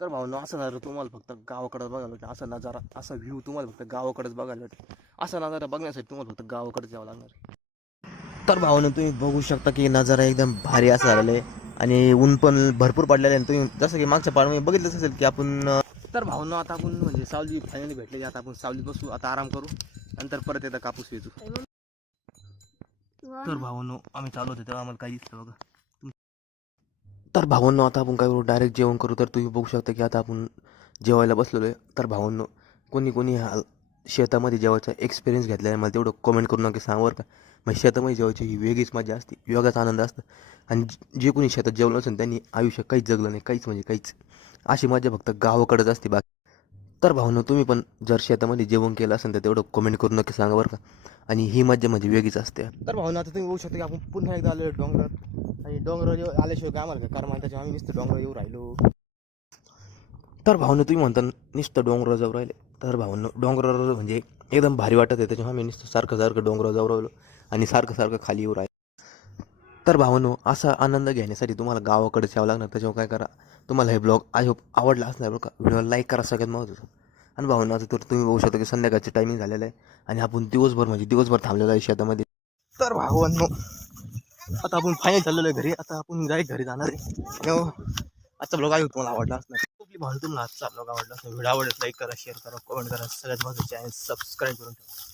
तर भावनो असं नजारा तुम्हाला फक्त गावाकडेच बघायला भेटेल. असा नजारा, असा व्ह्यू तुम्हाला फक्त गावाकडेच बघायला भेटेल. असा नजारा बघण्यासाठी तुम्हाला फक्त गावाकडेच यावं लागणार. तर भावनो तुम्ही बघू शकता की नजारा एकदम भारी असा झालेला आहे आणि ऊन पण भरपूर पडलेलं आहे. तुम्ही जसं की मागच्या पाळमध्ये बघितलंच असेल की आपण तर भावनो आता आपण म्हणजे सावली फायनली भेटले. आता आपण सावलीत बसू, आता आराम करू, नंतर परत एकदा कापूस वेचू. तर भावनो आम्ही चालू होतो तेव्हा आम्हाला काही दिसतं बघा. तर भावांनो आता आपण काय करू, डायरेक्ट जेवण करू. तर तुम्ही बघू शकता की आता आपण जेवायला बसलेलो आहे. तर भावांनो कोणी कोणी हा शेतामध्ये जेवायचा एक्सपिरियन्स घेतला आहे मला तेवढं कमेंट करून नक्की सांगा बरं का. मग शेतामध्ये जेवायची ही वेगळीच मजा असते, वेगळाच आनंद असतं. आणि जे कोणी शेतात जेवलं असेल त्यांनी आयुष्य काहीच जगलं नाही, काहीच म्हणजे काहीच. अशी मजा फक्त गावाकडेच असते बाकी. तर भावनो तुम्ही पण जर शेतामध्ये जेवण केलं असेल तर तेवढं कमेंट करून नक्की सांगा बरं का. आणि ही मजा म्हणजे वेगळीच असते. तर भावना आता तुम्ही बघू शकता की आपण पुन्हा एकदा आलेलो डोंगरात. आणि डोंगरावर आल्याशिवाय काय आम्हाला काय कारण त्याच्या आम्ही नुसतं डोंगरावर येऊ राहिलो. तर भावना तुम्ही म्हणता नुसतं डोंगरावर जाऊ राहिले. तर भावना डोंगरावर म्हणजे एकदम भारी वाटत आहे, त्याच्यामुळे आम्ही नुसतं सारखं सारखं डोंगरावर जाऊ राहिलो आणि सारखं सारखं खाली येऊ राहिलो. तर भावांनो असा आनंद घेण्यासाठी तुम्हाला गावाकडेच यावं लागणार. त्याच्यावर काय करा, तुम्हाला हे ब्लॉग आय होप आवडला असणार बरं का. व्हिडिओला लाईक करा सगळ्यात महत्त्वाचं. आणि भावना आता तर तुम्ही बघू शकता की संध्याकाळचं टायमिंग झालेलं आहे आणि आपण दिवसभर म्हणजे दिवसभर थांबलेलो आहे शेतामध्ये. तर भावांनो आता आपण फायनल चाललेलो आहे घरी. आता आपण डायरेक्ट घरी जाणार आहे. आजचा ब्लॉग आहे तुम्हाला आवडला असणार. आपली भावना तुम्हाला आजचा ब्लॉग आवडला असणार. व्हिडिओ आवडला लाईक करा, शेअर करा, कमेंट करा. सगळ्यात महत्त्वाचं चॅनल सबस्क्राईब करून ठेवा.